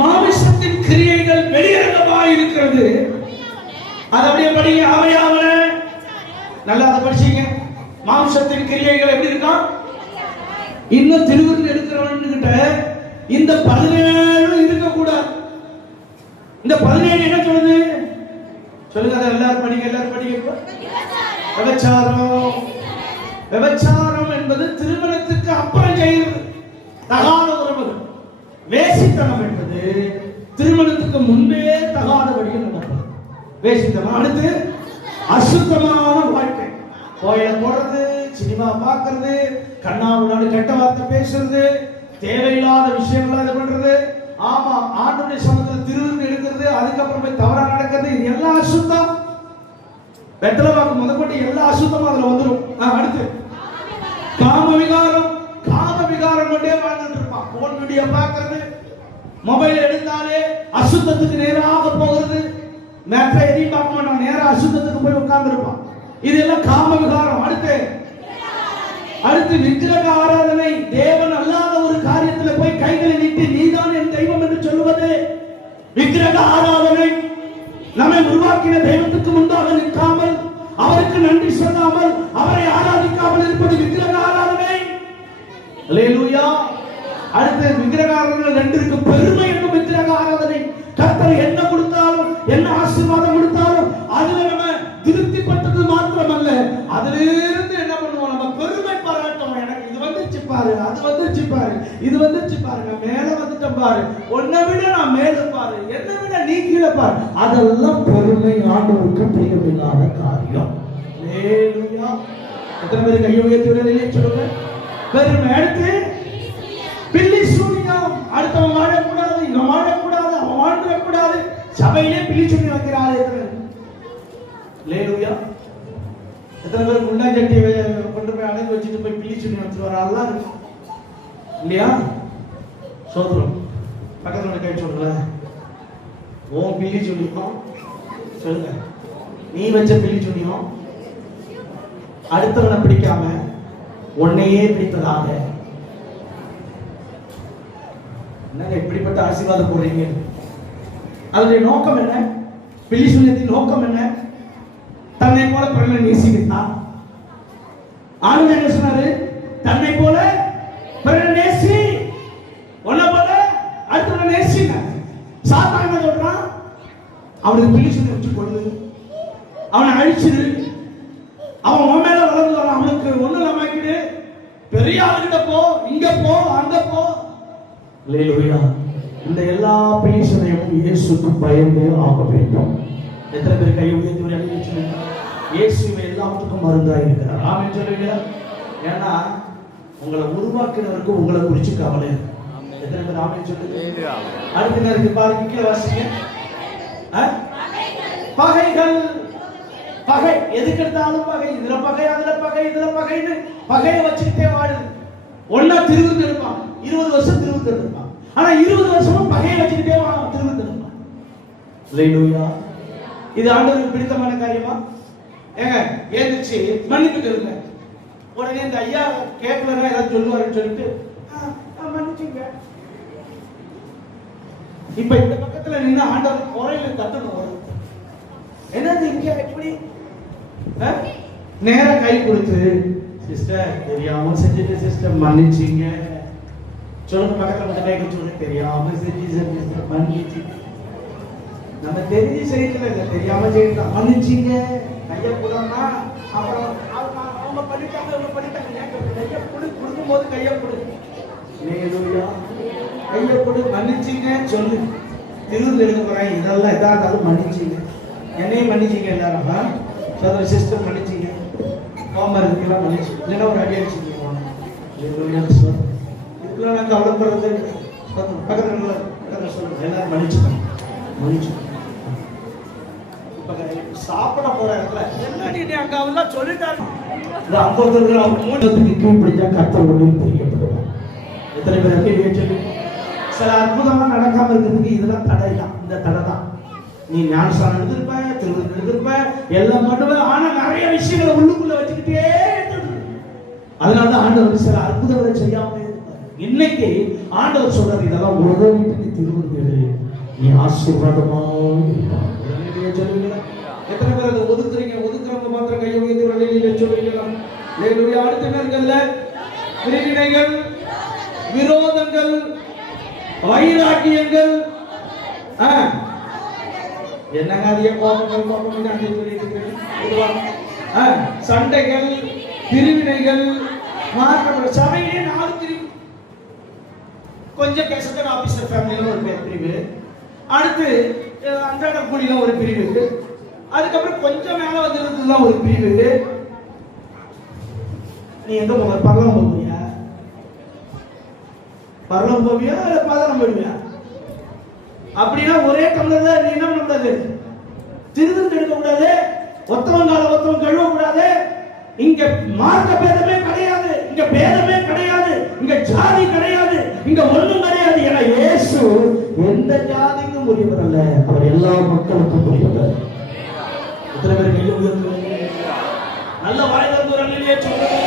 மாமிசத்தின் கிரியைகள் வெளியரங்கமாக இருக்கிறது. அது அப்படியே படிங்க. அவையாவன நல்லா அதை படிச்சீங்க. மாம்சத்தின் கிரியைகள் எப்படி இருக்கா? இன்னும் திருவிருந்து எடுக்கிறவன் கிட்ட இந்த 17 இருக்கக்கூடாது. இந்த 17 என்ன சொல்லுது? சொல்லுங்க, அதை எல்லாரும் படிங்க, எல்லாரும் படிங்க. விபச்சாரம். விபச்சாரம் என்பது திருமணத்துக்கு அப்புறம் செய்கிறது தகாத உறவுகள். வேசித்தனம் என்பது திருமணத்துக்கு முன்பே தகாதபடிகள் நடக்கும். வேசித்தனம். அடுத்து அசுத்தமான வாழ்க்கை. கோயில போடுறது, சினிமா பார்க்கறது, கண்ணாவுடாடு கெட்ட வார்த்தை பேசுறது, தேவையில்லாத விஷயங்களை இது பண்றது, ஆமா ஆண்டுடைய சமூகத்தில் திருவிருந்து எடுக்கிறது, அதுக்கப்புறம் போய் தவறா நடக்கிறது, இது எல்லாம் அசுத்தம். வெத்தலை வாக்கு முதற்கொண்டு எல்லா அசுத்தமும் அதுல வந்துடும். அடுத்து காம விகாரம். காம விகாரம் கொண்டே வாழ்ந்துட்டு இருப்பான். போன் வீடியோ பார்க்கறது, மொபைல் எடுத்தாலே அசுத்தத்துக்கு நேராக போகிறது. மேற்ற எதையும் பார்க்க மாட்டான், நேரா அசுத்தத்துக்கு போய் உட்கார்ந்து இருப்பான். இதெல்லாம் காம விகாரம். அடுத்து விக்கிரக ஆராதனை. தேவன் அல்லாத ஒரு காரியத்தில் போய் கைகளை நீட்டி நீதான் என் தெய்வம் என்று சொல்லுவது விக்கிரக ஆராதனை. நம்மை உருவாக்கின தெய்வத்துக்கு முன்பாக நிற்காமல், அவருக்கு நன்றி சொல்லாமல், அவரை ஆராதிக்காமல் இருப்பது விக்கிரக ஆராதனை. அல்லேலூயா. அடுத்து விக்கிரக ஆராதனை 2 இருக்கு. பெருமை என்னும் விக்கிரக ஆராதனை. கர்த்தர் என்ன கொடுத்தாலும், என்ன ஆசீர்வாதம் கொடுத்தாலும் அதுல நம்ம திருப்திப்பட்டது மாத்திரமல்ல, அதிலிருந்து என்ன பண்ணுவோம்? நம்ம பெருமை பாராட்டுவோம். எனக்கு இது வந்துச்சு பாரு, அது வந்துச்சு பாரு, இது வந்துச்சு பாருங்க, மேல வந்துட்டேன் பாரு, உன்னை விட நான் மேல பாரு, என்னை விட நீ கீழே பாரு. அதெல்லாம் பெருமை. ஆண்டவருக்கு பிரியமில்லாத காரியம். அல்லேலூயா. எத்தனை பேர் கையை உயர்த்தி சொல்லுங்க? பெருமை. அடுத்து பில்லி சூனியம். அடுத்தவன் வாழக்கூடாது, இவன் வாழக்கூடாது, அவன் வாழ்ந்துடக்கூடாது. சபையிலே பில்லி சூனியம் வைக்கிறாள். அல்லேலூயா. எத்தனை பேர் முன்னாடி கொண்டு போய் அடங்கி வச்சுட்டு போய் பில்லி சூனியம் வச்சுருவாரு? அதெல்லாம் இருக்கும் இல்லையா? சோதரம். பக்கத்துல கை சொல்ற ஓ பில்லி சூனியம் சொல்லுங்க. நீ வச்ச பில்லி சூனியம் அடுத்தவனை பிடிக்காம உன்னையே பிடித்ததாக. என்னங்க இப்படிப்பட்ட ஆசீர்வாதம் போடுறீங்க? அதனுடைய நோக்கம் என்ன? பில்லி சூனியத்தின் நோக்கம் என்ன? தன்னை போல பிறனை நேசிக்கிறான். ஆண்டவர் என்ன சொன்னாரு? தன்னை போல பிறனை நேசி, உன்னை போல அடுத்தவனை நேசிங்க. சாத்தான் என்ன சொல்றான்? அவனுக்கு பில்லி சூனியம் வச்சு கொடு, அவனை அழிச்சிரு, அவன் உன் மேல வளர்ந்து வரான், அவனுக்கு ஒண்ணு இல்லாமக்கிடு, பெரிய ஆளுகிட்ட போ, இங்க போ, அங்க போ. அல்லேலூயா. இந்த எல்லா பிலிசனையும் இயேசுக்கு பயந்தே ஆக வேண்டும். எத்தனை பேர் கை உயர்த்தி அறிவிச்சுங்க? இயேசு எல்லாத்துக்கும் மருந்தா இருக்கிறார். ஆமென் சொல்லுங்க. ஏன்னா உங்களை உருவாக்கினவருக்கு உங்களை குறிச்சு கவலை. எத்தனை பேர் ஆமென் சொல்லுங்க? அடுத்த நேரத்துக்கு பாருங்க, கீழே வாசிங்க. பகைகள். பகை. எதுக்கு எடுத்தாலும் பகை. இதுல பகை, அதுல பகை, இதுல பகைன்னு பகையை வச்சுக்கிட்டே வாழுது. ஒன்னா திருவிருந்து எடுப்பான், 20 வருஷம் திருவிருந்து எடுப்பான். ஆனா 20 வருஷமும் பகையை வச்சுக்கிட்டே திருவிருந்து எடுப்பான். அல்லேலூயா. இது ஆண்டவருக்கு பிடித்தமான காரியமா? ஏங்க ஏந்திச்சு மன்னிப்பு இருங்க. உடனே இந்த ஐயா கேட்கலன்னா ஏதாவது சொல்லுவாருன்னு சொல்லிட்டு மன்னிச்சுங்க. இப்ப இந்த பக்கத்துல நின்று ஆண்டவர் குறையில தட்டணும் வரும். என்னது இங்க எப்படி நேர கை கொடுத்து, சிஸ்டர் தெரியாம செஞ்சுட்டு சிஸ்டர் மன்னிச்சிங்க சொல்லுங்க. பக்கத்துல கை கொடுத்து, தெரியாம செஞ்சு சிஸ்டர் மன்னிச்சு. நம்ம தெரிஞ்சு செய்யல, இல்ல தெரியாம செய்யலாம், மன்னிச்சிங்க. கையை கூடனா அப்புறம் அவங்க பண்ணிட்டாங்க, இவங்க பண்ணிட்டாங்க. கையை கொடுக்கும் போது கையை கொடு. அல்லேலூயா. கையை கொடு, மன்னிச்சிங்க சொல்லு. திருவிருந்து எடுக்க போறேன், இதெல்லாம் எதா இருந்தாலும் மன்னிச்சிங்க. என்னையும் மன்னிச்சிங்க எல்லாரும். சோதர சிஸ்டர் மன்னிச்சிங்க. கோமர் இதுக்கெல்லாம் மன்னிச்சு, இல்லைன்னா ஒரு அடி அடிச்சிங்க. இதுக்கெல்லாம் நான் கவலைப்படுறது. பக்கத்துல சொல்லுங்க, எல்லாரும் மன்னிச்சுக்கணும், மன்னிச்சு. சாப்பிட போற இடத்துல என்னடி அங்க அவெல்லாம் சொல்லிட்டாங்க. இந்த 50 கிராம் மூலத்துக்கு கீழ்ப்படிஞ்சா கர்த்தர் ஒன்றும் தெரியப்படுவார். எத்தனை பேர் அப்படி சொல்லி சில அற்புதமா நடக்காம இருக்கிறதுக்கு இதெல்லாம் தடை தான். இந்த தடை தான். நீ ஞானஸ்தானம் எடுத்திருப்ப, திருவிழா எடுத்திருப்ப, எல்லாம் பண்ணுவ. ஆனா நிறைய விஷயங்களை உள்ளுக்குள்ள வச்சுக்கிட்டே. அதனாலதான் ஆண்டவர் சில அற்புதங்களை செய்யாம இருப்பார். இன்னைக்கு ஆண்டவர் சொல்றாரு, இதெல்லாம் உதவிட்டு திருவருது, நீ ஆசீர்வாதமாக இருப்பாய். சொல்லுவீங்களா? எத்தனை பேர் அதை ஒதுக்குறீங்க? ஒதுக்குறவங்க மாத்திரம் கையை உயர்த்தி வழியில சொல்லுவீங்களா? அடுத்த பேர்கள்ல பிரிவினைகள், விரோதங்கள், வைராக்கியங்கள், என்னங்க அதிக கோபங்கள் சண்டைகள், பிரிவினைகள், மாற்றப்பட்ட சபையிலே 4 பிரிவு. கொஞ்சம் பேசுகிற ஆபீசர் ஃபேமிலியில ஒரு பிரிவு, அடுத்து அன்றாட கூலியில ஒரு பிரிவு, அதுக்கப்புறம் கொஞ்சம் மேல வந்து ஒரு பிரிவு. நீ எங்க போக? பரலம் போவியா? பரலம் போவியா இல்ல பாதாளம் போவியா? அப்படின்னா ஒரே டம்ளர்ல நீ என்ன பண்ணக்கூடாது? திருதம் எடுக்க கூடாது, ஒத்தவங்கால ஒத்தவன் கழுவ கூடாது. இங்க மார்க்க பேதமே கிடையாது, இங்க பேதமே கிடையாது, இங்க ஜாதி கிடையாது, இங்க ஒண்ணும் கிடையாது. ஏன்னா இயேசு எந்த ஜாதிக்கும் உரியவர் அல்ல, அவர் எல்லா மக்களுக்கும் உரியவர். எத்தனை பேர் கையை உயர்த்துவீங்க? நல்ல வாய்ந்த ஒரு அல்லையே சொல்லுங்க.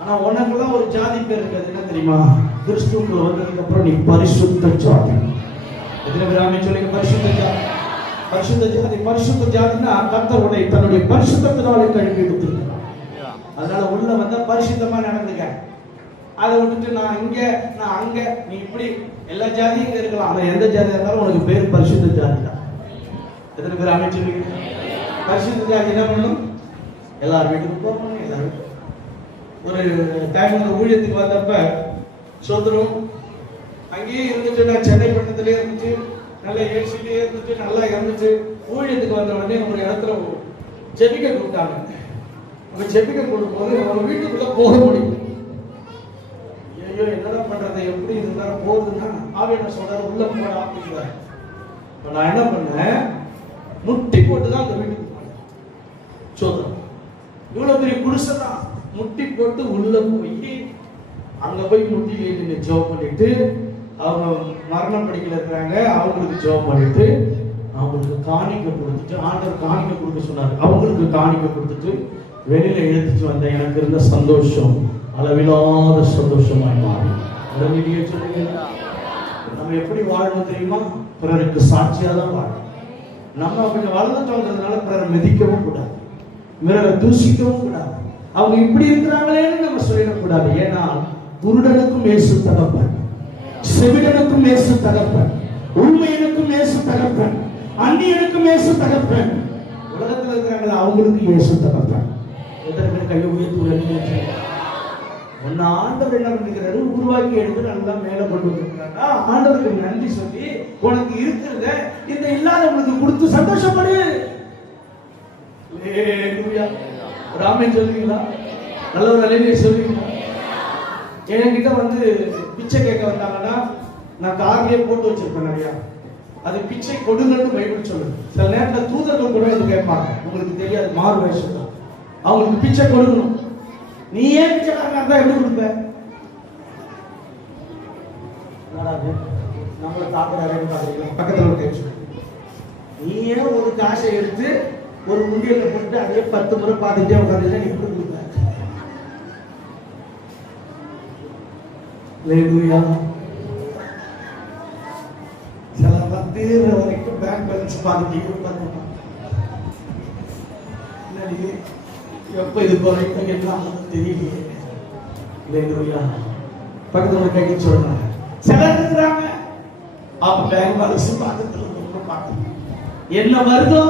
ஆனா உனக்குலாம் ஒரு ஜாதி பேர் இருக்கு, என்ன தெரியுமா? கிறிஸ்துவுக்குள்ள வந்ததுக்கு அப்புறம் நீ பரிசுத்த ஜாதி. எத்தனை பேர் ஆமென் சொல்லுங்க? பரிசுத்த ஜாதி. பரிசுத்த ஜாதி, பரிசுத்த ஜாதினா கர்த்தர் உன்னை தன்னுடைய பரிசுத்தத்தினாலே கழுவி எடுத்திருக்கிறார். அதனால உள்ள வந்தா பரிசுத்தமா நடந்துக்க. அதை விட்டுட்டு நான் இங்க நான் அங்க, நீ இப்படி எல்லா ஜாதியும் இங்க இருக்கலாம், ஆனா எந்த ஜாதியா இருந்தாலும் உனக்கு பேர் பரிசுத்த ஜாதி தான். எத்தனை பேர் ஆமென் சொல்லுங்க? பரிசுத்த ஜாதி என்ன பண்ணணும்? எல்லார் வீட்டுக்கும் போகணும். எல்லாரும் ஒரு டைம் ஊழியத்துக்கு வந்தப்ப சோதரும் அங்கேயே இருந்துட்டு, நான் சென்னை பட்டணத்திலே இருந்துச்சு, நல்லா ஏசிலே இருந்துட்டு, நல்லா இருந்துச்சு. ஊழியத்துக்கு வந்த உடனே ஒரு இடத்துல ஜெபிக்க கூப்பிட்டாங்க. அவங்க ஜெபிக்க கொடுக்கும்போது அவங்க வீட்டுக்குள்ள போக முடியும். ஐயோ என்னதான் பண்றது, எப்படி இருந்தா போகுதுன்னா ஆவியான சொல்றாரு, உள்ள போட ஆரம்பிக்கிறாரு. நான் என்ன பண்ணேன், முட்டி போட்டுதான் அந்த வீட்டுக்கு போனேன். சோதரம் இவ்வளவு பெரிய குடிசைதான், முட்டி போட்டு உள்ள போய் அங்க போய் முட்டியில ஜெபம் பண்ணிட்டு, அவங்க மரண படிக்கல இருக்கிறாங்க, அவங்களுக்கு ஜெபம் பண்ணிட்டு, அவங்களுக்கு காணிக்க கொடுத்துட்டு, ஆண்டவர் காணிக்க கொடுக்க சொன்னாரு, அவங்களுக்கு காணிக்க கொடுத்துட்டு வெளியில எடுத்துட்டு வந்த எனக்கு இருந்த சந்தோஷம் அளவில்லாத சந்தோஷமாய் மாறி. நம்ம எப்படி வாழணும் தெரியுமா? பிறருக்கு சாட்சியா தான் வாழணும். நம்ம கொஞ்சம் வளர்ந்துட்டோங்கிறதுனால பிறரை மிதிக்கவும் கூடாது, பிறரை தூசிக்கவும் கூடாது. அவங்க இப்படி இருக்கிறாங்களேன்னு நம்ம சொல்லிடக்கூடாது. ஏன்னா குருடனுக்கும் இயேசு தகப்பன், செவிடனுக்கும் இயேசு தகப்பன், உண்மையனுக்கும் இயேசு தகப்பன், அந்நியனுக்கும் இயேசு தகப்பன். உலகத்தில் இருக்கிறாங்களா அவங்களுக்கு இயேசு தகப்பன். எத்தனை பேர் கையை உயர்த்தி ஒன்னு ஆண்டவர் என்ன பண்ணிக்கிறாரு, உருவாக்கி எடுத்து நல்லா மேல கொண்டு வந்துருக்காங்க. ஆண்டவருக்கு நன்றி சொல்லி உனக்கு இருக்கிறத இந்த இல்லாதவங்களுக்கு கொடுத்து சந்தோஷப்படு. ராமன் சொல்லுவீங்களா? நல்ல ஒரு அலையிலே சொல்லுவீங்களா? என்கிட்ட வந்து பிச்சை கேட்க வந்தாங்கன்னா நான் கார்லயே போட்டு வச்சிருப்பேன் நிறையா. அது பிச்சை கொடுங்கன்னு பைபிள் சொல்லுது. சில நேரத்தில் தூதர்கள் கூட வந்து கேட்பாங்க, உங்களுக்கு தெரியாது, மாறு வேஷம் தான், அவங்களுக்கு பிச்சை கொடுக்கணும். நீ ஏன் பிச்சைக்காரங்க இருந்தா எப்படி கொடுப்ப? நம்மளை தாக்குறாரு பக்கத்தில் ஒரு நீ ஏன் ஒரு காசை எடுத்து ஒரு முண்டியல போட்டு அதே 10 முறை பார்த்துட்டே உட்காந்துட்டா நீ எப்படி கொடுப்ப? சில தீர்ற வரைக்கும் பேங்க் பேலன்ஸ் பார்த்துட்டே உட்காந்துருப்பான். எப்ப இது குறைக்கும் எல்லாம் தெரியலையே. பக்கத்துல கைக்கு சொல்றாங்க, சிலர் இருக்கிறாங்க அப்ப பேங்க் பேலன்ஸ் பார்க்கணும், என்ன வருதோ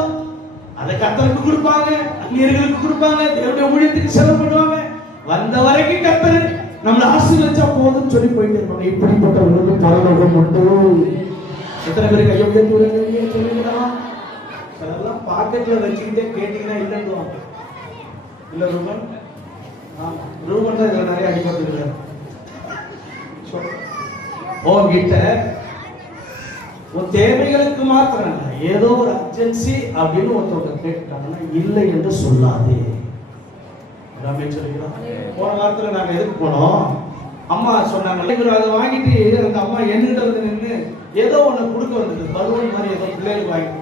அதை கர்த்தருக்கு கொடுப்பாங்க, அந்நியர்களுக்கு கொடுப்பாங்க, தேவனுடைய ஊழியத்துக்கு செலவு பண்ணுவாங்க. வந்த வரைக்கும் கர்த்தர் நம்மளை ஆசீர்வதிச்சா போதும்னு சொல்லி போயிட்டு இருப்பாங்க. இப்படிப்பட்டவர்களுக்கு பரலோகம் உண்டு. எத்தனை பேர் கையை உயர்த்தி சொல்லிக்கலாம்? சிலர்லாம் பாக்கெட்ல வச்சுக்கிட்டே கேட்டீங்கன்னா இல்லைன்னு இல்ல ரூமன், ரூமன் தான் இதுல நிறைய அடிப்பட்டு உங்ககிட்ட உன் தேவைகளுக்கு மாத்திரம் இல்லை, ஏதோ ஒரு அர்ஜென்சி அப்படின்னு ஒருத்தவங்க கேட்டுட்டாங்கன்னா இல்லை என்று சொல்லாதே. போன வாரத்துல நாங்க எதுக்கு போனோம், அம்மா சொன்னாங்க, அதை வாங்கிட்டு அந்த அம்மா என்கிட்ட வந்து நின்று ஏதோ ஒண்ணு கொடுக்க வந்தது, பலூன் மாதிரி ஏதோ பிள்ளைகளுக்கு வாங்கி.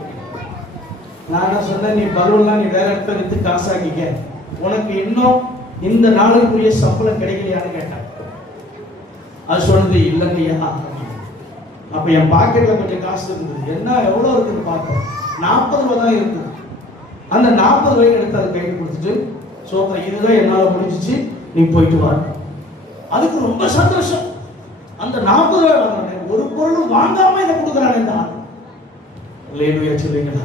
நான் என்ன சொன்னேன், நீ பலூன்லாம் நீ வேற இடத்துல வித்து காசாக்கிக்க, உனக்கு இன்னும் இந்த நாளுக்குரிய சம்பளம் கிடைக்கலையான்னு கேட்டேன். அது சொன்னது இல்லைங்கய்யா. அப்ப என் பாக்கெட்ல கொஞ்சம் காசு இருந்தது. என்ன எவ்வளவு இருக்குன்னு பார்த்தேன். 40 ரூபாய் தான் இருக்குது. அந்த 40 ரூபாய் எடுத்து அதை கையில் கொடுத்துட்டு, சோத்திரம் இதுதான் என்னால முடிஞ்சிச்சு, நீ போயிட்டு வா. அதுக்கு ரொம்ப சந்தோஷம். அந்த 40 ரூபாய் வாங்கினேன். ஒரு பொருளும் வாங்காம இதை கொடுக்குறானே தான். சொல்லுவீங்களா?